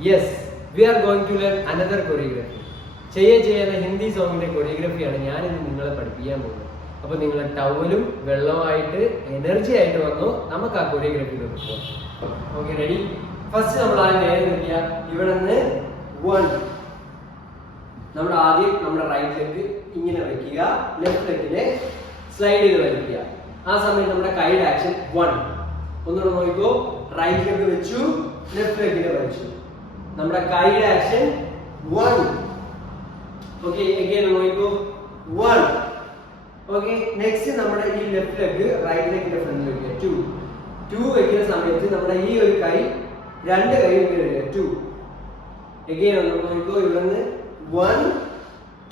Yes, we are going to learn another choreography. ചെയ്യുന്ന ഹിന്ദി സോങ്ങിന്റെ കൊറിയോഗ്രഫിയാണ് ഞാൻ ഇന്ന് നിങ്ങളെ പഠിപ്പിക്കാൻ പോകുന്നത്. അപ്പോൾ നിങ്ങൾ ടവലും വെള്ളവുമായിട്ട് എനർജി ആയിട്ട് വന്നു നമുക്ക് ആ കൊറിയോഗ്രഫിയിലോട്ട് പോകാം. Okay, ready? ഫസ്റ്റ് നമ്മൾ ആ നേരെ നോക്കിയ ഇവിടെ നിന്ന് 1 നമ്മൾ ആദ്യം നമ്മുടെ റൈറ്റ് ലെഗ് ഇങ്ങനെ വെക്കുക, ലെഫ്റ്റ് ലെഗിനെ സ്ലൈഡ് ചെയ്ത് വലിക്കുക. ആ സമയത്ത് നമ്മുടെ കൈയുടെ ആക്ഷൻ 1. ഒന്നുകൂടെ നോക്കിക്കോ, റൈറ്റ് ലെഗ് വെച്ചു, ലെഫ്റ്റ് ലെഗിനെ വലിച്ചു. നമ്മുടെ കൈയുടെ ആക്ഷൻ 1. ഓക്കെ, അഗൈൻ നോക്കിക്കോ 1. ഓക്കെ, നെക്സ്റ്റ് നമ്മുടെ ഈ ലെഫ്റ്റ് ലെഗ് റൈറ്റ് ലെഗിന്റെ ഫ്രണ്ടിൽ വെക്കുക. 2 വെക്കുന്ന സമയത്ത് നമ്മുടെ ഈ ഒരു കൈ രണ്ട് കൈ ഇങ്ങനെ വരിക. 2 അഗൈൻ ഒന്ന് നോക്കിക്കോ, ഇവിടെ നിന്ന് 1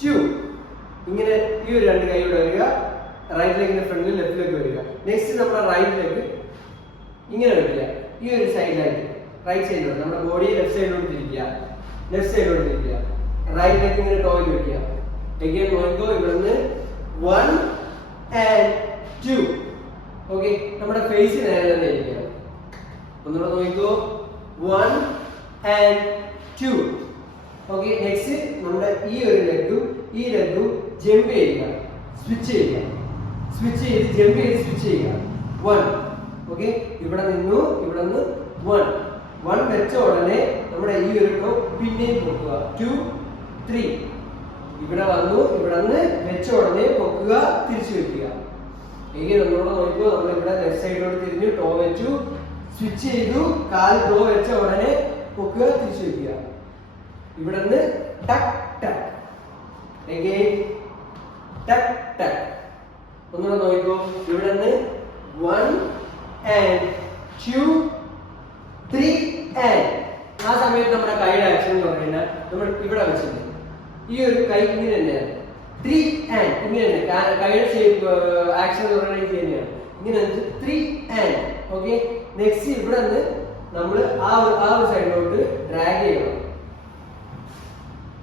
2 ഇങ്ങനെ ഈ ഒരു രണ്ട് കൈ ഇവിടെ വരിക, റൈറ്റ് ലെഗിന്റെ ഫ്രണ്ടിൽ ലെഫ്റ്റ് ലെഗ് വരിക. നെക്സ്റ്റ് നമ്മുടെ റൈറ്റ് ലെഗ് ഇങ്ങനെ വെക്കുക, ഈ ഒരു സൈഡിലായിട്ട് റൈറ്റ് സൈഡിലോട്ട് നമ്മുടെ ബോഡി ലെഫ്റ്റ് സൈഡിലോട്ട് തിരിക്കുക, ലെഫ്റ്റ് സൈഡിലോട്ട് തിരിക്കുക, റൈറ്റ് ലെഗ് ഇങ്ങനെ ടോയിൽ വെക്കുക. അഗൈൻ നോക്കിക്കോ, ഇവിടെ നിന്ന് 1 and 2. ഓക്കെ, നമ്മുടെ ഫേസ് നേരെ തന്നെ ഇരിക്കുക. ഒന്നുകൂടെ നോക്കിക്കോ, 1 and 2. ഓക്കെ, നെക്സ്റ്റ് നമ്മുടെ ഈ ഒരു ലെഗും ഈ ലെഗും ജമ്പ് ചെയ്യുക, സ്വിച്ച് ചെയ്യുക, സ്വിച്ച് ചെയ്ത് ജമ്പ് ചെയ്ത് സ്വിച്ച് ചെയ്യുക. 1. ഓക്കെ, ഇവിടെ നിന്നു, ഇവിടെ നിന്ന് 1 വെച്ച ഉടനെ നമ്മുടെ ഈ ഒരു ടോ പിന്നെയും പൊക്കുക. 2 3 ഇവിടെ വന്നു, ഇവിടെ നിന്ന് വെച്ച ഉടനെ പൊക്കുക, തിരിച്ചു വെക്കുക. എങ്കിൽ ഒന്നുകൂടെ നോക്കിക്കോ, നമ്മൾ ഇവിടെ ലെഫ്റ്റ് സൈഡിലോട്ട് തിരിഞ്ഞു, ടോ വെച്ചു, സ്വിച്ച് ചെയ്തു, കാൽ ടോ വെച്ച ഉടനെ പൊക്കുക, തിരിച്ചു വെക്കുക. ഇവിടെ നിന്ന് ടക്ക് ടക്ക്, അഗൈൻ ടക്ക് ടക്ക്. ഒന്നുകൂടെ നോക്കിക്കോ, ഇവിടെ നിന്ന് 1 and 2 3 and. ആ സമയത്ത് നമ്മുടെ കൈയുടെ ആക്ഷൻ എന്ന് പറഞ്ഞാൽ നമ്മൾ ഇവിടെ വെച്ചിട്ടുണ്ട്, ഈ ഒരു കൈ ഇങ്ങനെ തന്നെയാണ്. 3 and ഇങ്ങനെ തന്നെ കൈയുടെ ഷേപ്പ് ആക്ഷൻ എന്ന് പറഞ്ഞാൽ ഇത് തന്നെയാണ്, ഇങ്ങനെ 3 and. ഓക്കെ, നെക്സ്റ്റ് ഇവിടെ നിന്ന് നമ്മൾ ആ ഒരു സൈഡിലോട്ട് ഡ്രാഗ് ചെയ്യണം,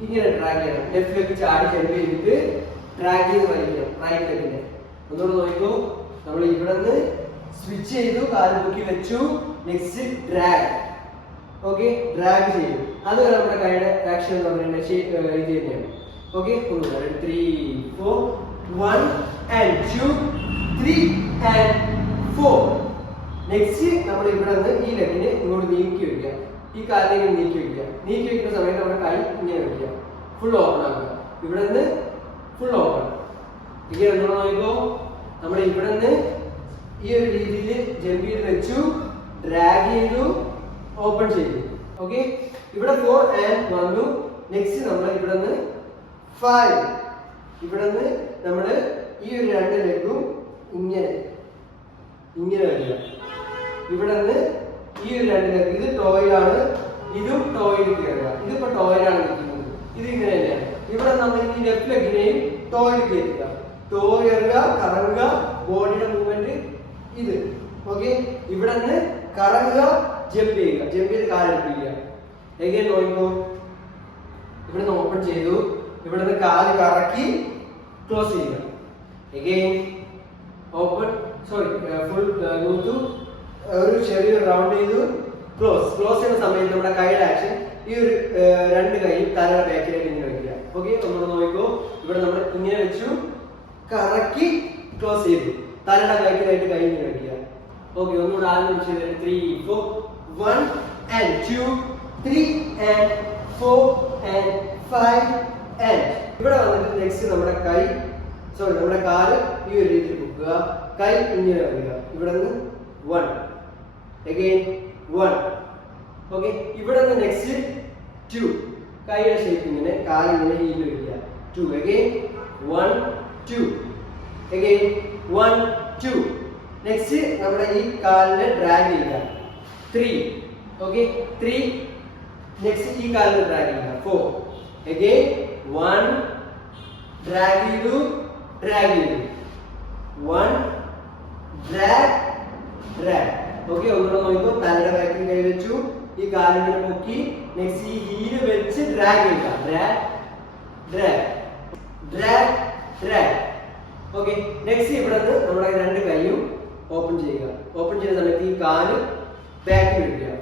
ഇങ്ങനെ ഡ്രാഗ് ചെയ്യണം. ലെഫ്റ്റ് ലെഗ് ചാടി ജമ്പ് ചെയ്തിട്ട് ഡ്രാഗ് ചെയ്ത് വലിക്കണം റൈറ്റ് ലെഗിനെ. ഒന്നുകൂടെ നോക്കിക്കോ, നമ്മൾ ഇവിടെ നിന്ന് സ്വിച്ച് ചെയ്തു, കാല് പൊക്കി വെച്ചു, നെക്സ്റ്റ് ഡ്രാഗ്. ഓക്കെ, ഡ്രാഗ് ചെയ്തു. അത് നമ്മുടെ കൈയുടെ ആക്ഷൻ എന്ന് പറഞ്ഞാൽ ഇത് തന്നെയാണ്. Okay, 3 4 1 and 2 3 and 4. നെക്സ്റ്റ് നമ്മൾ ഇവിടെ നിന്ന് ഈ ലെഗിനെ ഇങ്ങോട്ട് നീക്കി വെക്കുക, ഈ കാലിനെ നീക്കി വെക്കുക. നീക്കി വെക്കുന്ന സമയത്ത് നമ്മുടെ കൈ ഇങ്ങനെ വെക്കുക, ഫുൾ ഓപ്പൺ ആക്കുക. ഇവിടെ നിന്ന് ഫുൾ ഓപ്പൺ. ഇങ്ങനെ എന്തുകൊണ്ട് നോക്കിക്കോ, നമ്മൾ ഇവിടെ നിന്ന് ഈ ഒരു രീതിയിൽ ജമ്പ് ചെയ്ത് വെച്ചു, ഡ്രാഗ് ചെയ്തു, ഓപ്പൺ ചെയ്തു. ഓക്കെ, ഇവിടെ 4 and വന്നു. നെക്സ്റ്റ് നമ്മൾ ഇവിടെ നിന്ന് 5. ഇവിടെ നിന്ന് നമ്മൾ ഈ ഒരു രണ്ട് ലെഗും ഇങ്ങനെ ഇങ്ങനെ വരിക. ഇവിടെ നിന്ന് ഈ ഒരു രണ്ട് ലെഗ്, ഇത് ടോയിലാണ്, ഇതും ടോയിൽ കയറുക. ഇതിപ്പോ ടോയിലാണ് നിൽക്കുന്നത്, ഇത് ഇങ്ങനെ തന്നെയാണ്. ഇവിടെ നമ്മൾ ഈ ലെഫ്റ്റ് ലെഗിനെയും ടോയിൽ കയറുക, ടോ കയറുക, കറങ്ങുക, ബോഡിയുടെ മൂവ്മെന്റ് ഇത്. ഓക്കെ, ഇവിടെ നിന്ന് കറങ്ങുക, ജമ്പ് ചെയ്യുക, ജമ്പ് ചെയ്ത് കാലെടുപ്പിക്കുക. എങ്ങനെ നോക്കിക്കോ, ഇവിടെ നിന്ന് ഓപ്പൺ ചെയ്തു, ഇവിടെ നിന്ന് കാല് കറക്കി ക്ലോസ് ചെയ്യുക. എഗെയിൻ ഓപ്പൺ, സോറി ഫുൾ നൂത്തു, ഒരു ചെറിയ റൗണ്ട് ചെയ്തു, ക്ലോസ് ചെയ്യുന്ന സമയത്ത് നമ്മുടെ കൈയുടെ ആക്ഷൻ ഈ ഒരു രണ്ട് കൈയും തലയുടെ ബാക്കിലേക്ക് ഇങ്ങനെ വെക്കുക. ഓക്കെ, ഒന്നുകൂടെ നോക്കിക്കോ, ഇവിടെ നമ്മൾ ഇങ്ങനെ വെച്ചു, കറക്കി ക്ലോസ് ചെയ്തു, തലയുടെ ബാക്കിലായിട്ട് കൈ ഇങ്ങനെ വെക്കുക. ഓക്കെ, ഒന്നുകൂടെ ആദ്യം ചെയ്ത് 3 4 1 and 2 3 and 4 and 5 and. ഇവിടെ വന്നിട്ട് നെക്സ്റ്റ് നമ്മുടെ കൈ, സോറി നമ്മുടെ കാല് ഈ ഒരു രീതിയിൽ പൊക്കുക, കൈ ഇങ്ങനെ വരിക. ഇവിടെ നിന്ന് 1 അഗൈൻ 1. ഓക്കെ, ഇവിടെ നിന്ന് നെക്സ്റ്റ് 2, കൈയുടെ ഷേപ്പ് ഇങ്ങനെ, കാല് ഇങ്ങനെ ഹീലിൽ വെക്കുക. 2 അഗൈൻ 1 2 അഗൈൻ 1 2. നെക്സ്റ്റ് നമ്മുടെ ഈ കാലിനെ ഡ്രാഗ് ചെയ്യുക. 3. ഓക്കെ, 3. നെക്സ്റ്റ് ഈ കാലിനെ ഡ്രാഗ് ചെയ്യുക. 4 അഗൈൻ 1 ഡ്രാഗ് ചെയ്തു, 1 ഡ്രാഗ്. ഓക്കെ, ഒന്നുകൂടെ നോക്കിക്കോ, തലയുടെ ബാക്കിൽ കൈ വെച്ചു, ഈ കാലിനെ പൊക്കി, നെക്സ്റ്റ് ഈ ഹീല് വെച്ച് ഡ്രാഗ് ചെയ്യുക. ഡ്രാഗ്. ഓക്കെ, നെക്സ്റ്റ് ഇവിടെ നിന്ന് നമ്മുടെ രണ്ട് കൈയും ഓപ്പൺ ചെയ്യുക. ഓപ്പൺ ചെയ്യുന്ന സമയത്ത് ഈ കാല് ബാക്കിൽ വെക്കുക.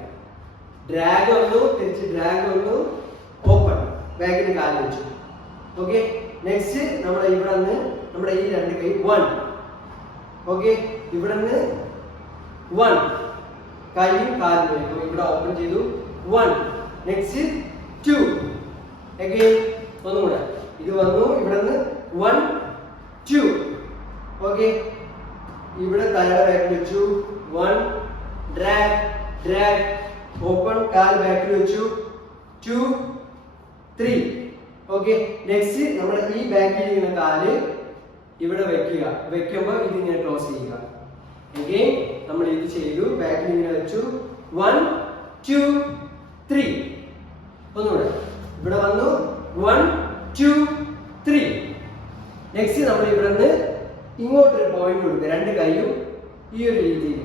ഡ്രാഗ് വന്നു, തിരിച്ച് ഡ്രാഗ് വന്നു, ഓപ്പൺ, ബാക്കിൽ കാല് വെച്ചു. ഓക്കെ, നെക്സ്റ്റ് നമ്മൾ ഇവിടെ നിന്ന് നമ്മുടെ ഈ രണ്ട് കൈ 1. ഓക്കെ, ഇവിടെ നിന്ന് 1 കൈയും കാലും വയ്ക്കും, ഇവിടെ ഓപ്പൺ ചെയ്തു 1. നെക്സ്റ്റ് 2. അഗൈൻ ഒന്നുകൂടെ ഇത് വന്നു, ഇവിടെ നിന്ന് 1 2. ഓക്കെ, ഇവിടെ തല ബാക്കിൽ വെച്ചു 1 ഡ്രാഗ് ഡ്രാഗ് ഓപ്പൺ, കാൽ ബാക്കിൽ വെച്ചു 2 3. ഓക്കെ, നെക്സ്റ്റ് നമ്മൾ ഈ ബാക്കിൽ ഇരിക്കുന്ന കാല് ഇവിടെ വെക്കുക, വെക്കുമ്പോൾ ഇതിങ്ങനെ ക്ലോസ് ചെയ്യുക. അഗൈൻ നമ്മൾ ഇത് ചെയ്തു, ബാക്കിൽ ഇങ്ങനെ വെച്ചു 1 2 3. ഒന്നുകൂടെ ഇവിടെ വന്നു 1 2 3. നെക്സ്റ്റ് നമ്മൾ ഇവിടെ നിന്ന് ഇങ്ങോട്ടൊരു പോയിന്റ് കൊടുക്കുക, രണ്ട് കൈയും ഈ ഒരു രീതിയിൽ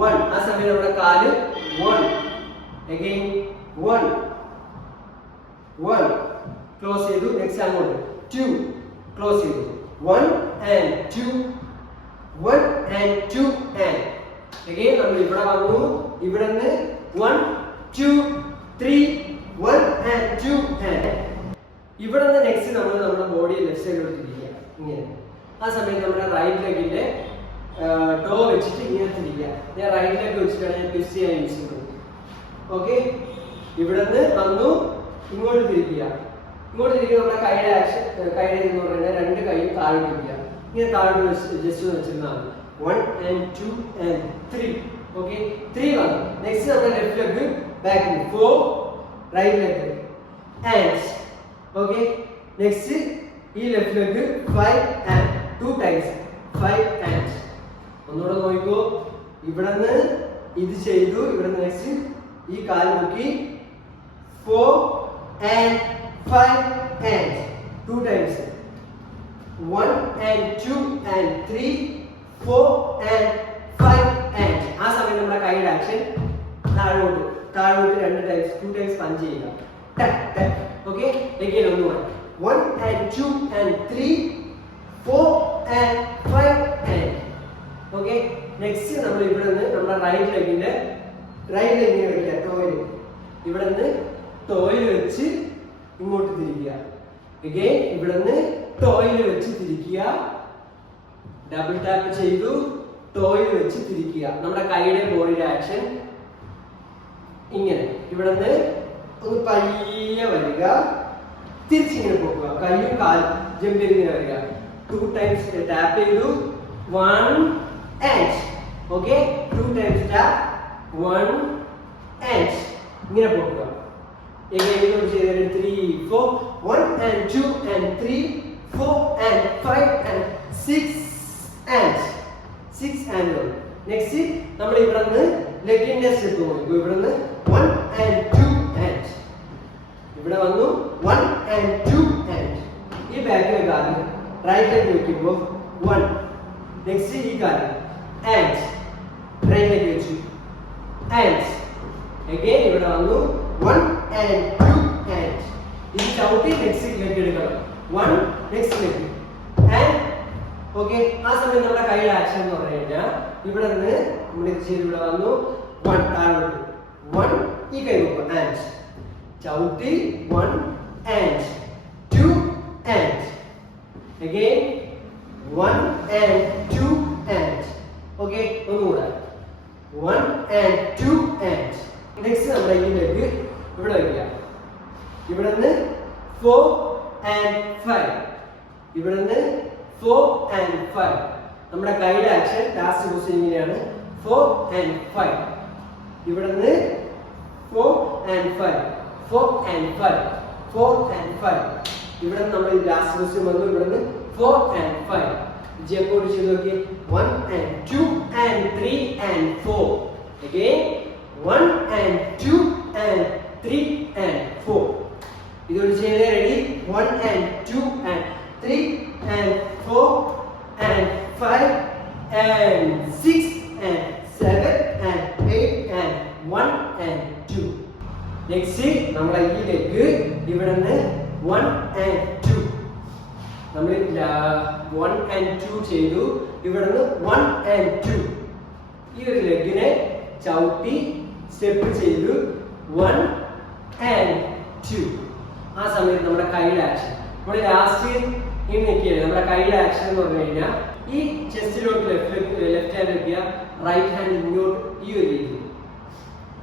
1. ആ സമയം നമ്മുടെ കാല് 1 അഗൈൻ 1 1 ക്ലോസ് ചെയ്തു. നെക്സ്റ്റ് അങ്ങോട്ട് 2 ക്ലോസ് ചെയ്തു 1 and 2 1 and 2 and അഗൈൻ നമ്മൾ ഇവിടെ വന്നു, ഇവിടെ നിന്ന് 1 2 3 1 and 2 and ഇവിടെ നിന്ന് നെക്സ്റ്റ് നമ്മൾ നമ്മുടെ ബോഡി ലെഫ്റ്റ് സൈഡിലോട്ട് തിരിക്കുക ഇങ്ങനെ. ആ സമയത്ത് നമ്മുടെ റൈറ്റ് ലെഗിന്റെ ടോ വെച്ചിട്ട് ഇങ്ങനെ തിരിക്കുക. ഞാൻ റൈറ്റ് ലെഗ് വെച്ചിട്ടാണ് ഞാൻ ട്വിസ്റ്റ് ചെയ്യാൻ യൂസ് ചെയ്യുന്നത്. ഓക്കെ, ഇവിടെ നിന്ന് വന്നു, ഇങ്ങോട്ട് തിരിക്കുക. ഇങ്ങോട്ട് തിരിക്കുക നമ്മുടെ കൈയുടെ ആക്ഷൻ, കൈയുടെ എന്ന് പറയുന്നത് രണ്ട് കൈയും താഴോട്ട് തിരിക്കുക. ഇങ്ങനെ താഴോട്ട് ജസ്റ്റ് വെച്ചിരുന്നാൽ 1 and 2 and 3. ഓക്കെ, 3 വന്നു. നെക്സ്റ്റ് നമ്മുടെ ലെഫ്റ്റ് ലെഗ് ബാക്കിൽ 4 right leg and okay, next ഈ left leg 5 and 2 times 5 and ഒന്നുകൂടെ നോക്കൂ. ഇവിടെ നിന്ന് ഇത് ചെയ്തു, ഇവിടെ നിന്ന് നെക്സ്റ്റ് ഈ കാല് നോക്കി 4 and 5 and 2 times 1 and 2 and 3 4 and 5 and ആ സമയം നമ്മുടെ കൈയുടെ ആക്ഷൻ താഴോട്ട് താഴോട്ട് 2 times 2 times പഞ്ച് ചെയ്യുക. ഓക്കെ, again ഒന്നുകൂടെ 1 and 2 and 3 4 and 5 and okay. Next നമ്മൾ ഇവിടെ നിന്ന് നമ്മുടെ റൈറ്റ് ലെഗിന്റെ റൈറ്റ് ലെഗിനെ വെക്കുക, ടോയിൽ ഇവിടെ നിന്ന് ടോയിൽ വെച്ച് ഇങ്ങോട്ട് തിരിക്കുക. അഗൈൻ ഇവിടെ നിന്ന് ടോയിൽ വെച്ച് തിരിക്കുക, ഡബിൾ ടാപ്പ് ചെയ്തു, ടോയിൽ വെച്ച് തിരിക്കുക. നമ്മുടെ കൈയുടെ ബോഡിയുടെ ആക്ഷൻ ഇങ്ങനെ ഇവിടെ നിന്ന് ഒന്ന് പയ്യെ വരിക, തിരിച്ചിങ്ങനെ പോകുക, കൈയും കാലും ജമ്പ് ഇങ്ങനെ വരിക. 2 times ടാപ്പ് ചെയ്തു 1 and okay, 2 times tap 1 and ഇങ്ങനെ പോകുക. Again 3 4 1 and 2 and 3 4 and 5 and 6 and 6 and 1. Next നമ്മൾ ഇവിടെ നിന്ന് ലെഗിന്റെ സ്റ്റെപ്പ് നോക്കും. ഇവിടെ നിന്ന് 1 and 2 and ഇവിടെ വന്നു 1 and 2 and ഈ ബാക്കിലെ കാല് റൈറ്റ് ലെഗ് വെക്കുമ്പോൾ 1. നെക്സ്റ്റ് ഈ കാല് and റൈറ്റ് ലെഗ് വെച്ചു and again ഇവിടെ വന്നു 1 and 2 and ഇത് ചവിട്ടി നെക്സ്റ്റ് ലെഗ് എടുക്കണം 1 നെക്സ്റ്റ് ലെഗ് and ഓക്കെ. ആ സമയം നമ്മുടെ കൈയുടെ ആക്ഷൻ എന്ന് പറഞ്ഞു കഴിഞ്ഞാൽ ഇവിടെ നിന്ന് നമ്മൾ ഇത് ചെയ്ത് ഇവിടെ വന്നു 1 താഴോട്ട് 1 ഈ കൈ നോക്കുക and ചവിട്ടി 1 and 2 and again 1 and 2 and okay. ഒന്നുകൂടെ 1 and 2 and നെക്സ്റ്റ് നമ്മുടെ ഈ ലെഗ് ഇവിടെ വയ്ക്കുക. ഇവിടെ നിന്ന് 4 and 5 ഇവിടെ നിന്ന് 4 and 5 നമ്മുടെ കൈയുടെ ആക്ഷൻ ലാസ്റ്റ് പൊസിഷൻ ഇങ്ങനെയാണ് 4 and 5 ഇവിടെ നിന്ന് 4 and 5 4 and 5 4 and 5 ഇവിടെ നിന്ന് നമ്മൾ ലാസ്റ്റ് പൊസിഷൻ വന്നു. ഇവിടെ നിന്ന് 4 and 5 ജമ്പോട് ചെയ്ത് നോക്കി 1 and 2 and 3 and 4 again 1 and 2 and 3 and 4 ഇതോട് ചെയ്തേ ready 1 and 2 and 3 and 4 and 5 and 6 and 7 and 8 and 1 and 2. Next നമ്മൾ ഈ ലെഗ് ഇവിടെ നിന്ന് 1 and 2 നമ്മൾ 1 and 2 ചെയ്തു. ഇവിടെ നിന്ന് 1 and 2 ഈ ഒരു ലെഗിനെ ചവിട്ടി സ്റ്റെപ്പ് ചെയ്തു 1 and 2. ആ സമയത്ത് നമ്മുടെ കൈയുടെ ആക്ഷൻ നമ്മൾ ലാസ്റ്റ് ഇങ്ങനെ നിൽക്കുകയാണ്. നമ്മുടെ കൈയുടെ ആക്ഷൻ എന്ന് പറഞ്ഞു കഴിഞ്ഞാൽ ഈ ചെസ്റ്റിലോട്ട് ലെഫ്റ്റ് ഹാൻഡ് വെക്കുക, റൈറ്റ് ഹാൻഡ് ഇങ്ങോട്ട് ഈ ഒരു രീതി.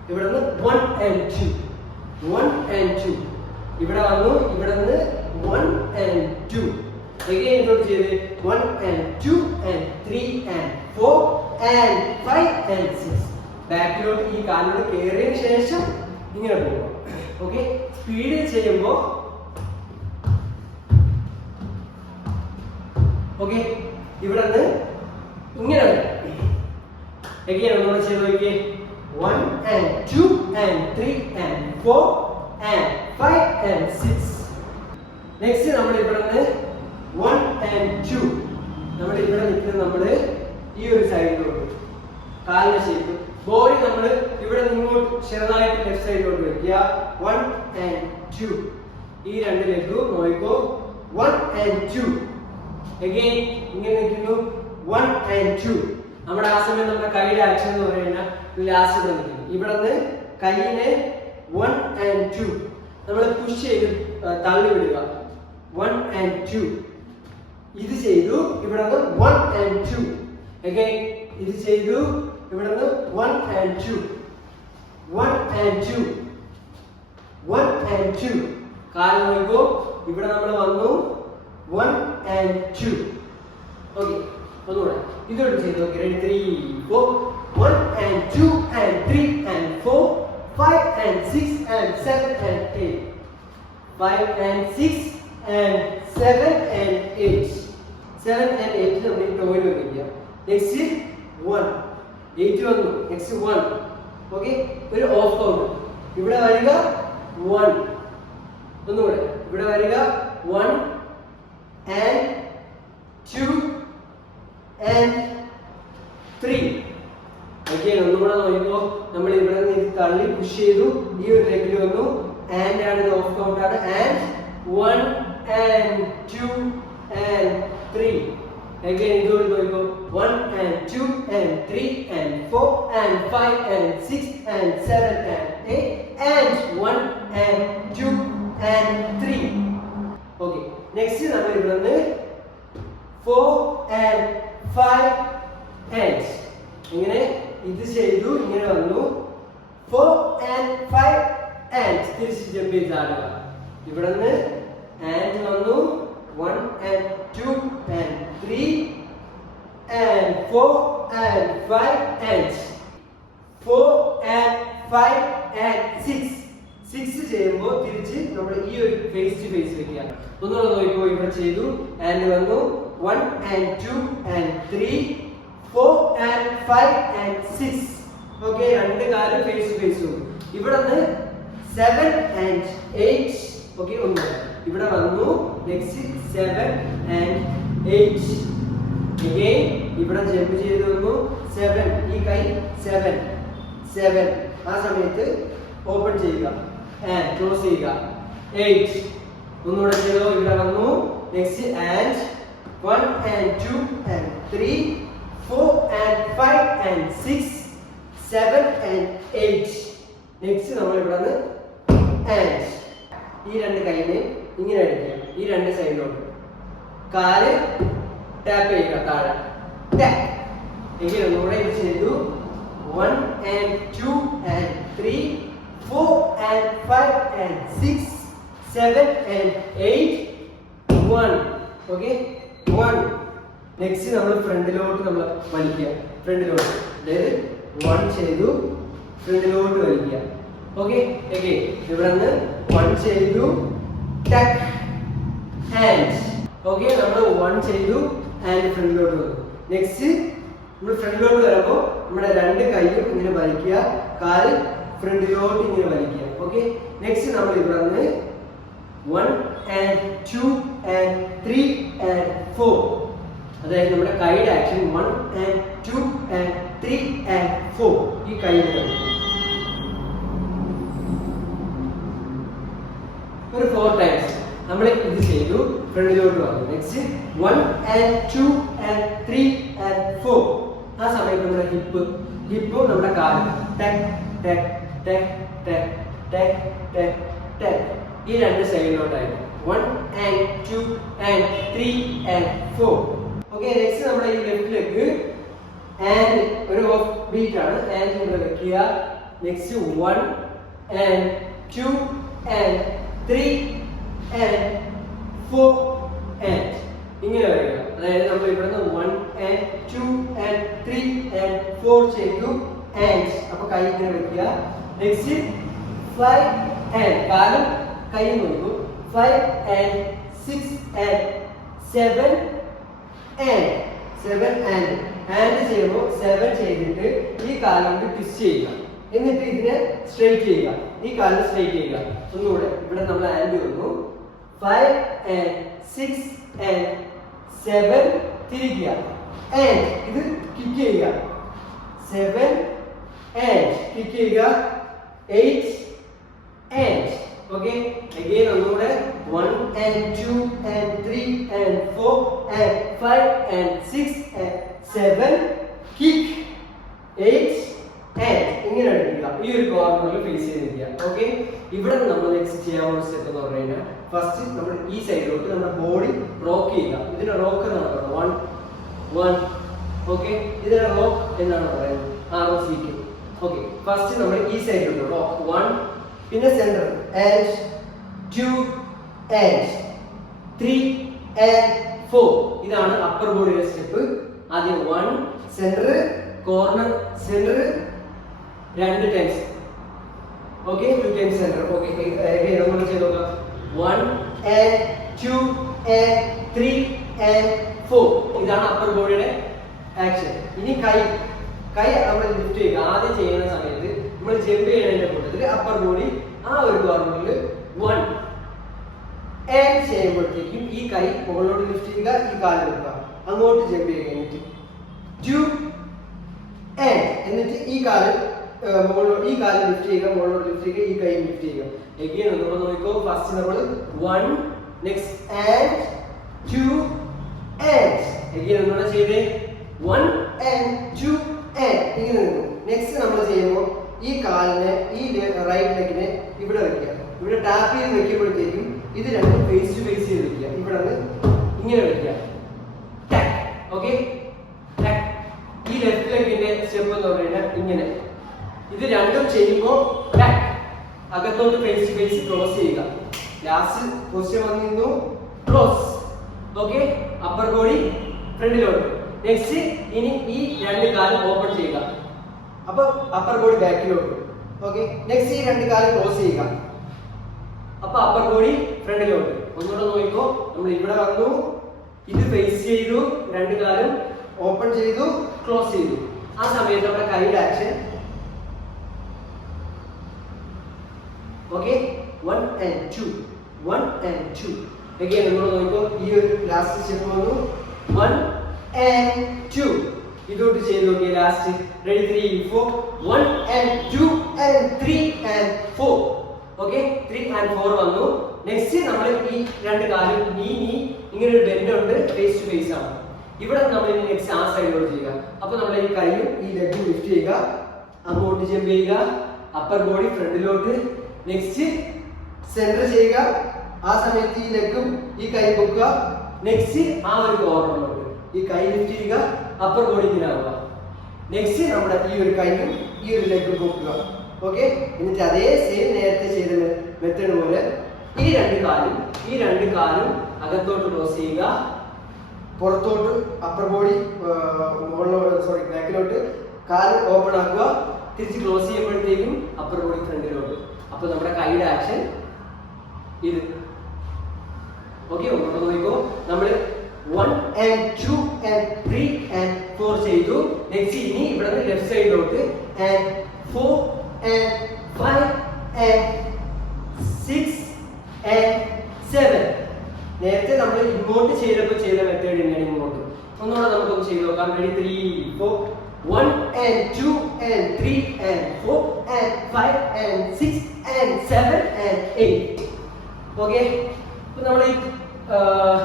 ഇവിടെ നിന്ന് 1 and 2, 1 and 2. ഇവിടെ വന്നു, ഇവിടെ നിന്ന് 1 and 2. again ഇങ്ങോട്ട് ചെയ്ത് 1 and 2 and 3 and 4 and 5 and 6. ബാക്കിലോട്ട് ഈ കാലിലോട്ട് കയറിയതിനു ശേഷം ഇങ്ങനെ പോകും. ഓക്കെ, സ്പീഡിൽ ചെയ്യുമ്പോൾ ഓക്കെ ഇവിടെ നിന്ന് ഇങ്ങനെ again ഒന്നുകൂടെ ചെയ്ത് നോക്കിയേ. 1 and 2 and 3 and 4 and 5 and 6. Next നമ്മൾ ഇവിടെ നിന്ന് 1 and 2 നമ്മൾ ഇവിടെ നിൽക്കുന്നത് നമ്മൾ ഈ ഒരു സൈഡിലോട്ട് കാലിന്റെ ഷേപ്പ്. ബോഡി നമ്മൾ ഇവിടെ നിങ്ങോട്ട് ചെറുതായിട്ട് ലെഫ്റ്റ് സൈഡിലോട്ട് വെക്കുക. 1 and 2. ഈ രണ്ട് ലെഗും നോക്കിക്കോ. 1 and 2. again ഇങ്ങനെ നിൽക്കുന്നു. 1 and 2. നമ്മുടെ ആ സമയം നമ്മുടെ കൈയുടെ ആക്ഷൻ എന്ന് പറയുന്നത് ലാസ്റ്റ് നിൽക്കുന്നു. ഇവിടെ നിന്ന് കൈയിനെ 1 and 2 നമ്മൾ പുഷ് ചെയ്ത് തള്ളി വിടുക. 1 and 2. ഇത് ചെയ്തു. ഇവിടെ നിന്ന് 1 and 2. again ഇത് ചെയ്തു. ഇവിടെ നിന്ന് 1 and 2, 1 and 2, 1 and 2. കാല് നോക്കൂ. ഇവിടെ നമ്മൾ വന്നു 1 and 2. ഓക്കെ, ഒന്നുകൂടെ ഇതോട് ചെയ്ത് നോക്കി. 3 4 1 and 2 and 3 and 4 5 and 6 and 7 and 8, 5 and 6 and 7 and 8. 7 and 8 നമ്മൾ ടോയിൽ വെക്കുക. നെക്സ്റ്റ് 1 8 വന്നു. നെക്സ്റ്റ് 1. ഓക്കെ, ഒരു ഓഫ് കൗണ്ട്. ഇവിടെ വരിക 1. ഒന്നുകൂടെ ഇവിടെ വരിക 1 and 2 and 3. ഓക്കെ, ഒന്നുകൂടെ നോക്കിക്കോ. നമ്മൾ ഇവിടെ നിന്ന് തള്ളി പുഷ് ചെയ്തു. ഈ ഒരു ലെഗിൽ വന്നു. ആൻഡ് ആണ്, ഓഫ് കൗണ്ട് ആണ്. And 1 and 2 and 3. again ഇതോട് നോക്കിക്കോ. 1 and 2 and 3 and 4 and 5 and 6 and 7 and 8 and 1 and 2 and 3. Okay, next നമ്മൾ ഇവിടെ നിന്ന് 4 and 5 and ഇങ്ങനെ ഇത് ചെയ്തു. ഇങ്ങനെ വന്നു 4 and 5 and തിരിച്ച് ജമ്പ് ചെയ്ത് ആടുക. ഇവിടെ നിന്ന് and വന്നു 1 and 2 and 3 and 4 and 5 and 4 and 5 and 6. 6 ചെയ്യുമ്പോൾ തിരിച്ച് നമ്മൾ ഈ ഒരു ഫേസ് ടു ഫേസ് വെക്കുക. ഒന്നുകൂടെ നോക്കിക്കോ. ഇവിടെ ചെയ്തു and വന്നു 1 and 2 and 3 4 and 5 and 6. Okay, രണ്ട് കാലും ഫേസ് ടു ഫേസ് വന്നു. ഇവിടെ നിന്ന് 7 and 8. ഓക്കെ, ഒന്ന് ഇവിടെ വന്നു. Next 7 and 8. again ഇവിടെ ജമ്പ് ചെയ്തു വന്നു 7. ഈ കൈ 7 7. ആ സമയത്ത് ഓപ്പൺ ചെയ്യുക and ക്ലോസ് ചെയ്യുക. 8. ഒന്നുകൂടെ ചെയ്തോ. ഇവിടെ വന്നു. Next and 1 and 2 and 3 4 and 5 and 6 7 and 8. Next നമ്മൾ ഇവിടെ നിന്ന് and ഈ രണ്ട് കൈയിനെ ഇങ്ങനെ അടിക്കുക. ഈ രണ്ട് സൈഡിലോട്ട് കാല് ടാപ്പ് ചെയ്യുക. താഴെ ടാപ്പ്. എങ്കിൽ ഒന്നുകൂടെ ഇത് ചെയ്തു. 1 and 2 and 3 4 and 5 and 6 7 and 8 1. Okay, 1. Next നമ്മൾ ഫ്രണ്ടിലോട്ട് നമ്മൾ വലിക്കുക. ഫ്രണ്ടിലോട്ട് അതായത് 1 ചെയ്തു, ഫ്രണ്ടിലോട്ട് വലിക്കുക. ഓക്കെ, ഓക്കെ ഇവിടെ നിന്ന് 1 ചെയ്തു ടക്ക് ആൻഡ്. ഓക്കെ, നമ്മൾ 1 ചെയ്തു ആൻഡ് ഫ്രണ്ടിലോട്ട് വന്നു. നെക്സ്റ്റ് നമ്മൾ ഫ്രണ്ടിലോട്ട് വരുമ്പോൾ നമ്മുടെ രണ്ട് കൈയും ഇങ്ങനെ വലിക്കുക. കാല് ഫ്രണ്ടിലോട്ട് ഇങ്ങനെ വലിക്കുക. ഓക്കെ, നെക്സ്റ്റ് നമ്മൾ ഇവിടെ നിന്ന് 1 and 2 and 3 and 4. അതായത് നമ്മുടെ കൈയുടെ ആക്ഷൻ 1 and 2 and 3 and 4. ഈ കൈയുടെ ഒരു 4 ടൈംസ് നമ്മൾ ഇത് ചെയ്തു. ഫ്രണ്ടിലോട്ട് വന്നു. Next 1 and 2 and 3 and 4. ആ സമയത്ത് നമ്മുടെ ഹിപ്പും നമ്മുടെ കാലും tech tech tech tech tech tech tech. ഈ രണ്ട് സൈഡിലോട്ടായി 1 and 2 and 3 and 4. Okay, next നമ്മുടെ ഈ ലെഫ്റ്റിലേക്ക് ആൻഡ് ഒരു ഓഫ് ബീറ്റ് ആണ്. ആൻഡ് ഇവിടെ വെക്കുക. Next 1 and 2 and 3 and 4 and ഇങ്ങനെ വരിക. അതായത് നമ്മൾ ഇവിടുന്ന് 1 and 2 and 3 and 4 ചെയ്തു. ആൻഡ് അപ്പൊ കൈ ഇങ്ങനെ വെക്കുക. നെക്സ്റ്റ് 5 and കാലം കൈ നോക്കൂ. 5 and 6 and 7 and ചെയ്യുമ്പോൾ 7 ചെയ്തിട്ട് ഈ കാലം ട്വിസ്റ്റ് ചെയ്യുക. എന്നിട്ട് ഇതിനെ സ്ട്രെയിറ്റ് ചെയ്യുക. ഈ കാലം സ്ട്രെയിറ്റ് ചെയ്യുക. ഒന്നുകൂടെ ഇവിടെ നമ്മൾ ആൻഡ് വന്നു. 5 and 6 and 7 തിരിക്കുക. ആൻഡ് ഇത് കിക്ക് ചെയ്യുക. 7 and കിക്ക് ചെയ്യുക. 8 and okay, again ഒന്നുകൂടെ 1 and 2 and 3 and 4 and 5 and 6 and 7 kick 8 and ഇങ്ങനെ എടുക്കുക. ഈ ഒരു കോർണറിൽ ഫേസ് ചെയ്തിരിക്കുക. ഓക്കെ, ഇവിടെ നമ്മൾ നെക്സ്റ്റ് ചെയ്യാനുള്ള സ്റ്റെപ്പ് എന്ന് പറഞ്ഞു കഴിഞ്ഞാൽ ഫസ്റ്റ് നമ്മൾ ഈ സൈഡിലോട്ട് നമ്മുടെ ബോഡി റോക്ക് ചെയ്യുക. ഇതിനെ റോക്ക് എന്നാണ് പറയുന്നത്. 1 1. ഓക്കെ, ഇതിനെ റോക്ക് എന്നാണ് പറയുന്നത്. ROCK. ഓക്കെ, ഫസ്റ്റ് നമ്മൾ ഈ സൈഡിലോട്ട് റോക്ക് 1, പിന്നെ സെന്റർ and 2 and 3 and 4. ഇതാണ് അപ്പർ ബോഡിയുടെ സ്റ്റെപ്പ്. ആദ്യം 1 centre, corner, centre 2 times. Okay, 2 times centre. Okay, നമ്മൾ ചെയ്ത് നോക്കാം. 1 and 2 and 3 and 4. ഇതാണ് അപ്പർ ബോഡിയുടെ ആക്ഷൻ. ഇനി കൈ നമ്മൾ ലിഫ്റ്റ് ചെയ്യുക. ആദ്യം ചെയ്യുന്ന സമയത്ത് നമ്മൾ ജമ്പ് ചെയ്യുന്നതിന്റെ കൂട്ടത്തിൽ അപ്പർ ബോഡി ആ ഒരു കോർണറിൽ 1 ആൻഡ് ചെയ്യുമ്പോഴത്തേക്കും ഈ കൈ മുകളിലോട്ട് ലിഫ്റ്റ് ചെയ്യുക. ഈ കാല് വെക്കുക. അങ്ങോട്ട് ജമ്പ് ചെയ്യുക. എന്നിട്ട് 2 ആൻഡ് എന്നിട്ട് ഈ കാല് മുകളിലോട്ട് ഈ കാല് ലിഫ്റ്റ് ചെയ്യുക. മുകളിലോട്ട് ലിഫ്റ്റ് ചെയ്യുക. ഈ കൈ ലിഫ്റ്റ് ചെയ്യുക. എഗെയിൻ നമ്മൾ നോക്കിക്കോ. ഫസ്റ്റ് നമ്മൾ 1 നെക്സ്റ്റ് ആൻഡ് 2 ആൻഡ് എഗെയിൻ ഒന്നുകൂടെ ചെയ്തേ. 1 and 2 and ഇങ്ങനെ നിൽക്കും. നെക്സ്റ്റ് നമ്മൾ ചെയ്യുമ്പോൾ ഈ കാലിനെ ഈ റൈറ്റ് ലെഗിനെ ഇവിടെ വെക്കുക. ഇവിടെ ടാപ്പ് ചെയ്ത് വെക്കുമ്പോഴത്തേക്കും ഇത് രണ്ടും ഫേസ് ടു ഫേസ് ചെയ്ത് വെക്കുക. ഇവിടെ ഇങ്ങനെ വെക്കുക. ഓക്കെ, ഈ ലെഫ്റ്റ് ലെഗിന്റെ സ്റ്റെപ്പ് എന്ന് പറയുന്നത് ഇങ്ങനെ. ഇത് രണ്ടും ചെയ്യുമ്പോൾ അകത്തോട്ട് ഫേസ് ടു ഫേസ് ക്ലോസ് ചെയ്യുക. ലാസ്റ്റ് പൊസിഷൻ വന്നിരുന്നു ക്ലോസ്. ഓക്കെ, അപ്പർ ബോഡി ഫ്രണ്ടിലോട്ട്. നെക്സ്റ്റ് ഇനി ഈ രണ്ട് കാലും ഓപ്പൺ ചെയ്യുക. അപ്പൊ അപ്പർ ബോഡി ബാക്കിലോട്ട്. ഓക്കെ, നെക്സ്റ്റ് ഈ രണ്ട് കാലും ക്ലോസ് ചെയ്യുക. അപ്പൊ അപ്പർ ബോഡി ഫ്രണ്ടിലോട്ട്. ഒന്നുകൂടെ നോക്കിക്കോ. നമ്മൾ ഇവിടെ വന്നു, ഇത് ഫേസ് ചെയ്തു, രണ്ട് കാലും ഓപ്പൺ ചെയ്തു, ക്ലോസ് ചെയ്തു. ആ സമയത്ത് നമ്മുടെ കൈയുടെ action. Okay, 1 and 2 1 and 2. Again നമ്മൾ നോക്കിക്കോ. ഈ ഒരു ലാസ്റ്റ് സ്റ്റെപ്പ് വന്നു 1 and 2. ഇതോട്ട് ചെയ്ത് നോക്കിയ last. Ready, 3 4. 1 and 2 and 3 and 4. Okay, 3 and 4 വന്നു. നെക്സ്റ്റ് നമ്മൾ ഈ രണ്ട് കാലും നീ ഇങ്ങനെ ഒരു ബെൻഡ് ഉണ്ട്, ഫേസ് ടു ഫേസ് ആണ്. ഇവിടെ നമ്മൾ നെക്സ്റ്റ് ആ സൈഡിലോട്ട് ചെയ്യുക. അപ്പൊ നമ്മൾ ഈ കൈയും ഈ ലെഗും ലിഫ്റ്റ് ചെയ്യുക. അങ്ങോട്ട് ജമ്പ് ചെയ്യുക. അപ്പർ ബോഡി ഫ്രണ്ടിലോട്ട്. നെക്സ്റ്റ് സെന്റർ ചെയ്യുക. ആ സമയത്ത് ഈ ലെഗും ഈ കൈ പൊക്കുക. നെക്സ്റ്റ് ആ ഒരു കോർണറിലോട്ട് ഈ കൈ ലിഫ്റ്റ് ചെയ്യുക. Upper body ഇങ്ങനെയാവുക. നെക്സ്റ്റ് നമ്മുടെ ഈ ഒരു കൈയും ഈ ഒരു ലെഗും പൊക്കുക. ഓക്കെ, എന്നിട്ട് അതേ സെയിം നേരത്തെ ചെയ്ത മെത്തേഡ് പോലെ ഈ രണ്ട് കാലും അകത്തോട്ട് ക്ലോസ് ചെയ്യുക. പുറത്തോട്ട് അപ്പർ ബോഡി ബാക്കിലോട്ട് കാല് ഓപ്പൺ ആക്കുക. തിരിച്ച് ക്ലോസ് ചെയ്യുമ്പോഴത്തേക്കും അപ്പർ ബോഡി ഫ്രണ്ടിലോട്ട്. അപ്പൊ നമ്മുടെ കൈയുടെ ആക്ഷൻ ഇത്. ഓക്കെ, ഒന്നോട്ട് നോക്കിക്കോ. നമ്മൾ 1 and 2 and 3 and 4 ചെയ്തു. നെക്സ്റ്റ് ഇനി ഇവിടെ ലെഫ്റ്റ് സൈഡിലോട്ട് and 4 and 5 and 6 and 7. നേരത്തെ നമ്മൾ ഇങ്ങോട്ട് ചെയ്തപ്പോൾ ചെയ്ത മെത്തേഡ് തന്നെയാണ് ഇങ്ങോട്ട്. ഒന്നുകൂടെ നമുക്കൊന്ന് ചെയ്ത് നോക്കാം. Ready, 3 4. 1 and 2 and 3 and 4 and 5 and 6 and 7 and 8. Okay, അപ്പൊ നമ്മൾ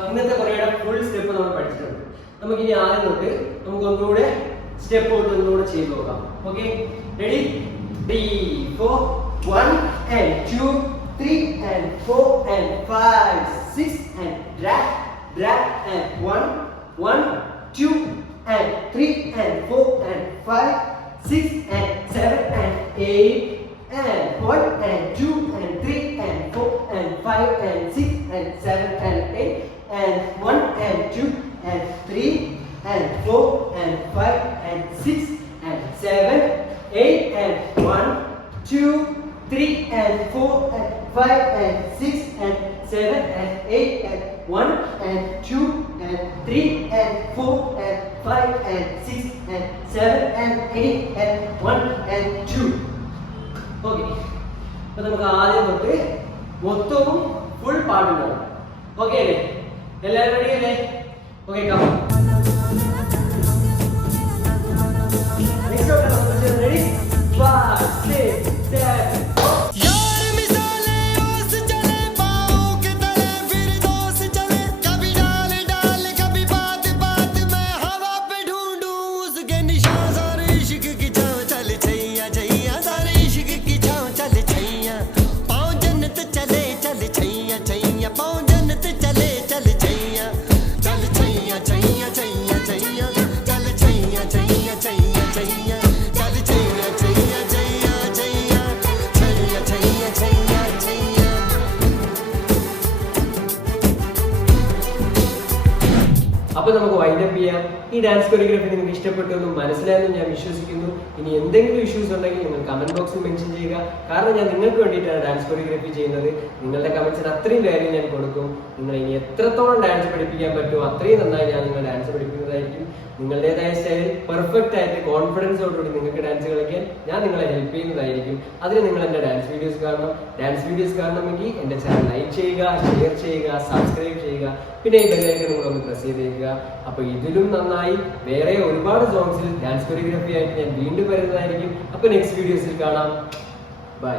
ഇന്നത്തെ കുറേയുടെ ഫുൾ സ്റ്റെപ്പ് നമ്മൾ പഠിച്ചിട്ടുണ്ട്. നമുക്ക് ഇനി ആദ്യം തൊട്ട് നമുക്ക് ഒന്നുകൂടെ സ്റ്റെപ്പ് തൊട്ട് ഒന്നുകൂടെ ചെയ്ത് നോക്കാം. Okay, ready, 3 4. 1 and 2, 3 and 4 and 5, 6 and drag and 1, 2 and 3 and 4 and 5, 6 and 7 and 8 and 1 and 2 and 3 and 4 and 5 and 6 and 7 and 8 and 1 and 2 and 3 and 4 and 5 and 6 and 7, 8 and 1, 2, 3 and 4 and 5 and 6 and 7 and 8 and 1 and 2 and 3 and 4 and 5 and 6 and 7 and 8 and 1 and 2. Okay. അപ്പോൾ നമുക്ക് ആദ്യം തൊട്ട് മൊത്തവും full പാട്ടുണ്ടാവും. Okay അല്ലേ? എല്ലാവരും ready അല്ലേ? Okay come. Next ready? 5 6 7 അപ്പോൾ നമുക്ക് വൈൻഡപ്പ് ചെയ്യാം. ഈ ഡാൻസ് കൊറിയോഗ്രാഫി നിങ്ങൾക്ക് ഇഷ്ടപ്പെട്ടെന്നും മനസ്സിലായെന്നും ഞാൻ വിശ്വസിക്കുന്നു. ഇനി എന്തെങ്കിലും ഇഷ്യൂസ് ഉണ്ടെങ്കിൽ നിങ്ങൾ കമന്റ് ബോക്സിൽ മെൻഷൻ ചെയ്യുക. കാരണം ഞാൻ നിങ്ങൾക്ക് വേണ്ടിയിട്ടാണ് ഡാൻസ് കൊറിയോഗ്രാഫി ചെയ്യുന്നത്. നിങ്ങളുടെ കമന്റ്സിന് അത്രയും വാല്യൂ ഞാൻ കൊടുക്കും. നിങ്ങൾ ഇനി എത്രത്തോളം ഡാൻസ് പഠിപ്പിക്കാൻ പറ്റുമോ അത്രയും നന്നായി ഞാൻ നിങ്ങൾ ഡാൻസ് പഠിപ്പിക്കുന്നതായിരിക്കും. നിങ്ങളുടേതായ സ്റ്റൈലിൽ പെർഫെക്റ്റ് ആയിട്ട് കോൺഫിഡൻസോടുകൂടി നിങ്ങൾക്ക് ഡാൻസ് കളിക്കാൻ ഞാൻ നിങ്ങളെ ഹെൽപ്പ് ചെയ്യുന്നതായിരിക്കും. അതിന് നിങ്ങൾ എൻ്റെ ഡാൻസ് വീഡിയോസ് കാണണം. ഡാൻസ് വീഡിയോസ് കാണണമെങ്കിൽ എൻ്റെ ചാനൽ ലൈക്ക് ചെയ്യുക, ഷെയർ ചെയ്യുക, സബ്സ്ക്രൈബ് ചെയ്യുക. പിന്നെ ഈ ബെല്ലൈക്കൺ നിങ്ങളൊന്ന് പ്രസ് ചെയ്തേക്കുക. അപ്പോൾ ഇതിലും നന്നായി വേറെ ഒരുപാട് സോങ്സിൽ ഡാൻസ് കൊറിയോഗ്രാഫി ആയിട്ട് ഞാൻ വീണ്ടും വരുന്നതായിരിക്കും. അപ്പോൾ നെക്സ്റ്റ് വീഡിയോസിൽ കാണാം. ബൈ.